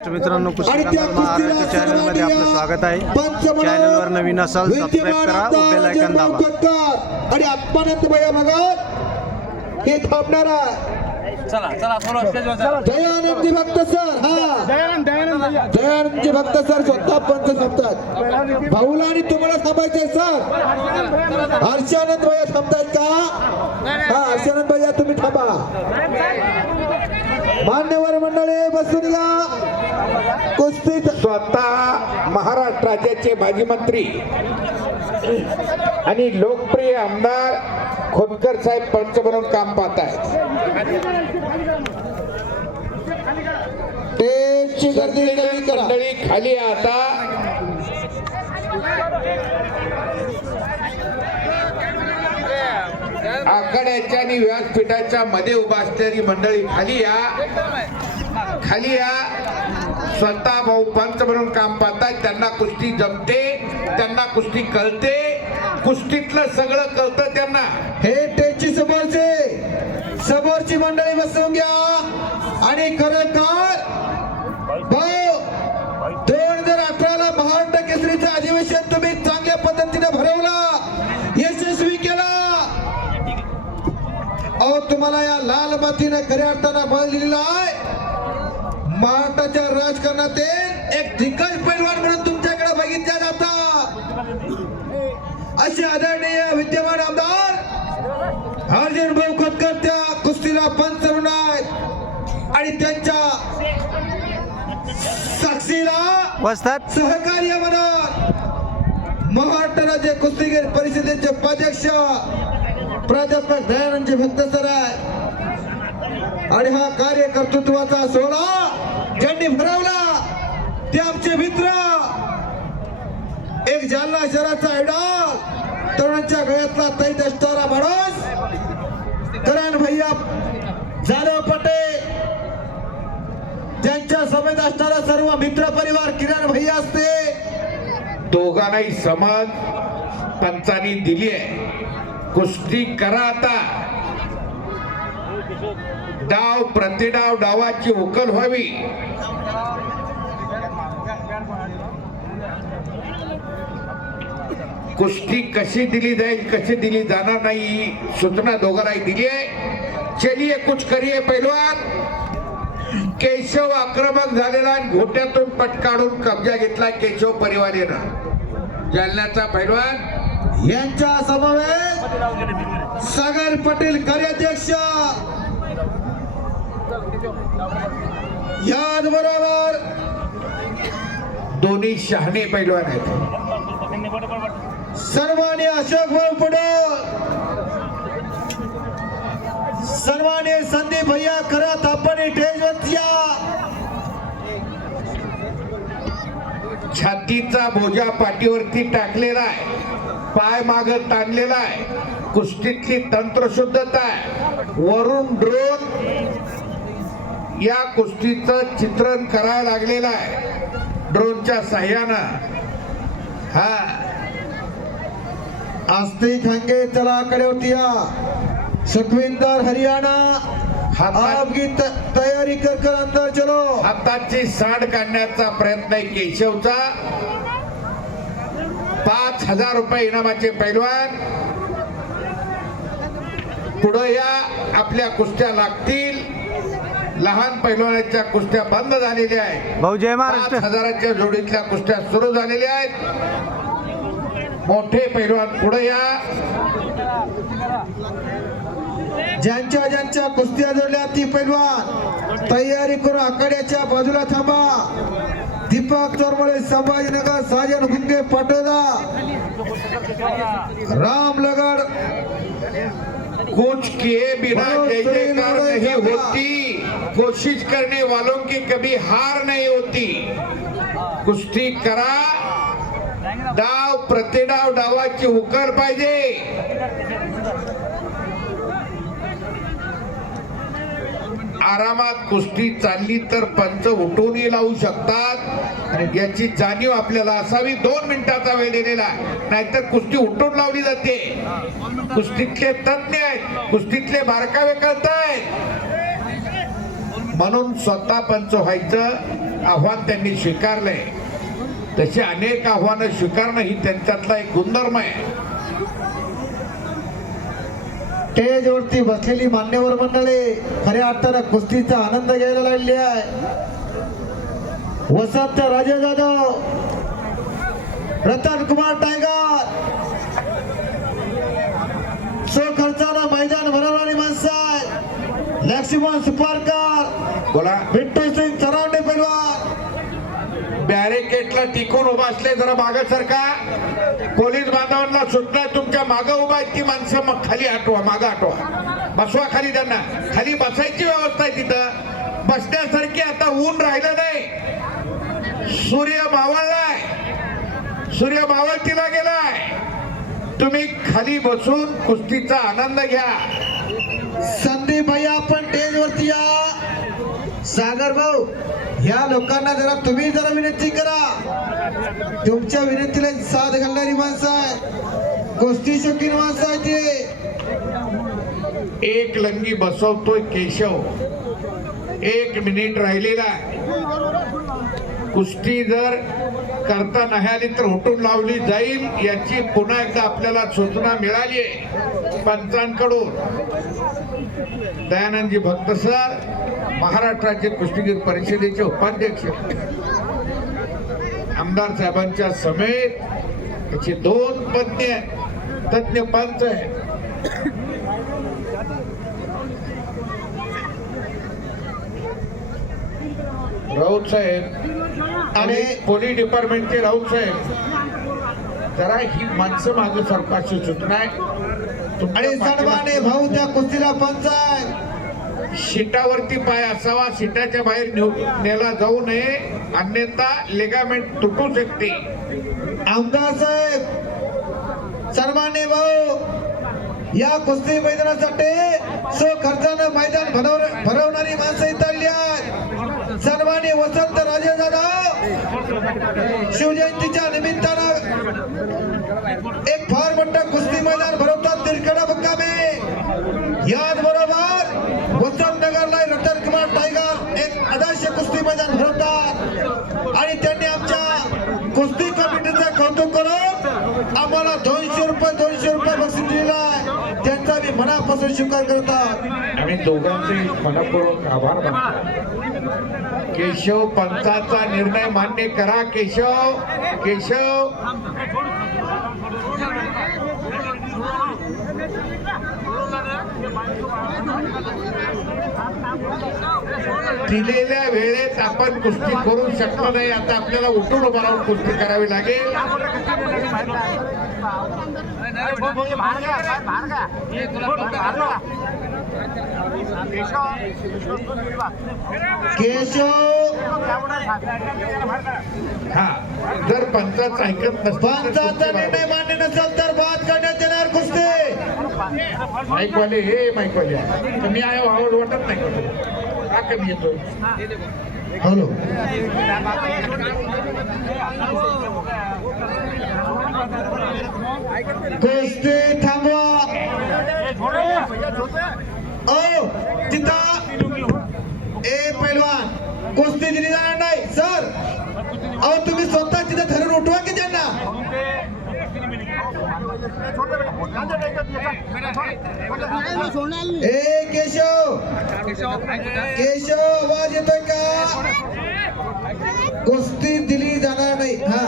मित्रांनो, महाराष्ट्र चॅनल मध्ये आपलं स्वागत आहे. चॅनलवर नवीन असाल सबस्क्राइब करा, बेल आयकॉन दाबा. आणि अपमानित भैया भगत हे थांबणारा. चला चला थोडं दयानंदजी भक्त सर. हा दयानंदजी भक्त सर स्वतः पंच थांबतात. भाऊला आणि तुम्हाला थांबायचंय सर. हर्षानंद भैया थांबतायत का? हा हर्षानंद भैया तुम्ही थांबा. मान्यवर मंडळी बसून या. कुस्ती स्वतः महाराष्ट्र राज्याचे माजी मंत्री आणि लोकप्रिय आमदार खोतकर साहेब पंच म्हणून काम पाहत आहेत. टेपची गर्दी कमी करा. मंडळी खाली आहे आता. आखाड्याच्या आणि व्यासपीठाच्या मध्ये उभा असलेली मंडळी खाली या, खाली या. स्वतः भाऊ पंच म्हणून काम पाहतात. त्यांना कुस्ती जमते, त्यांना कुस्ती कळते, कुस्तीतलं सगळं कळतं त्यांना. हे टेपची समोरची मंडळी बसवून घ्या. आणि खरं काय भाऊ 2018ला महाराष्ट्र केसरीचं अधिवेशन तुम्ही चांगल्या पद्धतीने भरवला, यशस्वी केला. अहो तुम्हाला या लाल मातीने खऱ्या अर्थानं बळ दिलेला आहे. महाराष्ट्राच्या राजकारणात एक दिग्गज पैलवान म्हणून तुमच्याकडे बघितल्या जातात. असे आदरणीय विद्यमान आमदार अर्जुन भाऊ खोतकर त्या कुस्तीला पंच म्हणून आहेत. आणि त्यांच्या साक्षीला वस्तात सहकार्य म्हणून महाराष्ट्र राज्य कुस्तीगीर परिषदेचे उपाध्यक्ष प्राध्यापक दयानंदजी भक्त सर आहे. आणि हा कार्यकर्तृत्वाचा सोहळा ज्यांनी भरवला ते आमचे मित्र, एक जालना शहराचा आयडॉल, तरुणांच्या गळ्यातला तैत असणारा माणूस करण भैया जाधव पटेल, ज्यांच्या समेत असणारा सर्व मित्र परिवार किरण भैया असते. दोघांनाही समज पंचांनी दिली आहे. कुस्ती करा आता. डाव प्रतिडाव डावाची उकल व्हावी. कुस्ती कशी दिली जाईल, कशी दिली जाणार नाही, सूचना दोघांनाही दिली आहे. चलिए कुछ करिए पैलवान. केशव आक्रमक झालेला आणि घोट्यातून पट काढून कब्जा घेतला केशव परिवारानं. जालन्याचा पैलवान यांच्या समवेत सागर पटेल कार्याध्यक्ष, याचबरोबर दोन्ही शहाणे पैलवान आहेत. सन्मान्य अशोक भाऊ पटेल, सन्मान्य संदीप भैया खरात आपण टेजवरच्या. छातीचा बोजा पाठीवरती टाकलेला आहे, पाय माग ताणलेला आहे. कुस्तीतली तंत्रशुद्धता आहे. वरून ड्रोन या कुस्तीचं चित्रण करायला लागलेलं आहे ड्रोनच्या साह्यानं. हा आस्तिक हंगे चला आकडे होती या. सुखविंदर हरियाणा आपकी तयारी कर अंदर चलो. हाताची सांड काढण्याचा प्रयत्न आहे केशवचा. 5,000 रुपये इनामाचे पैलवान पुढे या. आपल्या कुस्त्या लागतील. लहान पैलवानाच्या कुस्त्या बंद झालेल्या आहेत. भाऊ जय महाराष्ट्र. 5,000च्या जोडीतल्या कुस्त्या सुरू झालेल्या आहेत. मोठे पैलवान पुढे या. ज्यांच्या कुस्त्या जोडल्या ती पैलवान तयारी करून आखाड्याच्या बाजूला थांबा. दीपक चोरमळे संभाजीनगर, साजन हुंगे पाटोदा, रामनगर. कुछ किए बिना जय जयकार नहीं होती. कोशिश करने वालों की कभी हार नहीं होती. कुस्ती करा. डाव प्रतिडाव डावाची उकल पाहिजे. आरामात कुस्ती चालली तर पंच उठवूनही लावू शकतात. याची जाणीव आपल्याला असावी. 2 मिनिटाचा वेळ दिलेला, नाहीतर कुस्ती उठून लावली जाते. कुस्तीतले तज्ञ आहेत, कुस्तीतले बारकावे कळतायत. म्हणून स्वतः पंच व्हायचं आव्हान त्यांनी स्वीकारलंय. तशी अनेक आव्हानं स्वीकारणं ही त्यांच्यातला एक गुणधर्म आहे. स्टेजवरती बसलेली मान्यवर मंडळी खऱ्या अर्थानं कुस्तीचा आनंद घ्यायला लागली आहे. वसंत राजे जाधव, रतन कुमार टायगर, सो खर्चानं मैदान भरवणारी माणसं आहे. लक्ष्मण सुपारकर, बोला. बिट्टू सिंग चरावणे पैलवान. बॅरिकेडला टिकून उभा असले जरा मागं सरका. पोलीस बांधवांना सूचना, तुमच्या मागं उभा आहेत ती माणसं मग खाली हटवा, मागं हटवा, बसवा खाली. त्यांना खाली बसायची व्यवस्था आहे तिथं, बसण्यासारखी. आता ऊन राहिलं नाही, सूर्य मावळलाय, सूर्य मावळतीला गेलाय. तुम्ही खाली बसून कुस्तीचा आनंद घ्या. संदीप भाई आपण स्टेजवरती या. सागर भाऊ, ह्या लोकांना जरा तुम्ही जरा विनंती करा. तुमच्या विनंतीला साथ घालणारी माणसं आहे, कुस्ती शौकीन माणसं आहे ते. एक लंगी बसवतोय केशव. 1 मिनिट राहिलेला. कुस्ती जर करता नाही आली तर उठून लावली जाईल, याची पुन्हा एकदा आपल्याला सूचना मिळाली आहे पंचांकडून. दयानंदजी भक्त सर, महाराष्ट्र राज्य कुस्तीगीर परिषदेचे उपाध्यक्ष, आमदार साहेबांच्या समेत त्याचे 2 तज्ञ पंच आहेत. राऊत साहेब आणि पोलीस डिपार्टमेंटचे राऊत साहेब, जरा ही माणसं मागे सरकारची सूचना आहे. आणि सन्माने भाऊ त्या कुस्तीला पंच आहे. शिटावरती पाय असावा, शिटाच्या बाहेर नेला जाऊ नये, अन्यथा लेगामेंट तुटू शकते. आमदार साहेब, सन्माने भाऊ, या कुस्ती मैदानासाठी सो खर्चानं मैदान भरवणारी माणसं इथं आली आहेत. सन्माने वसंत राजे जाधव, शिवजयंतीच्या निमित्तानं एक फार मोठं कुस्ती मैदान भरवतात तिरकडा मुक्कामी. याचबरोबर वसंतनगरला रतन कुमार टायगर एक आदर्श कुस्ती मैदान भरवतात. आणि त्यांनी आमच्या कुस्ती कमिटीचं कौतुक करून आम्हाला 200 रुपये बक्षीस दिलेलं आहे. त्यांचा मी मनापासून स्वीकार करतात. आम्ही दोघांचे मनपूर्वक आभार मानतो. केशव पंचाचा निर्णय मान्य करा. केशव दिलेल्या वेळेत आपण कुस्ती करू शकलो नाही. आता आपल्याला उठून उभं राहून कुस्ती करावी लागेल. केशव, हा, जर पंचाचं ऐकत पंचाचा निर्णय मान्य नसेल तर बाद करण्यात येणार कुस्ती. माईकवाले, हे माईकवाले कमी आहे, आवड वाटत नाही का? कमी येतो. हॅलो, कुस्ती थांबवा. ओ तिथं पैलवान, कुस्ती दिली जाणार नाही सर. अहो तुम्ही स्वतः तिथं धरून उठवा की त्यांना. ए केशव, आवाज येतोय का? कुस्ती दिली जाणार नाही. हा,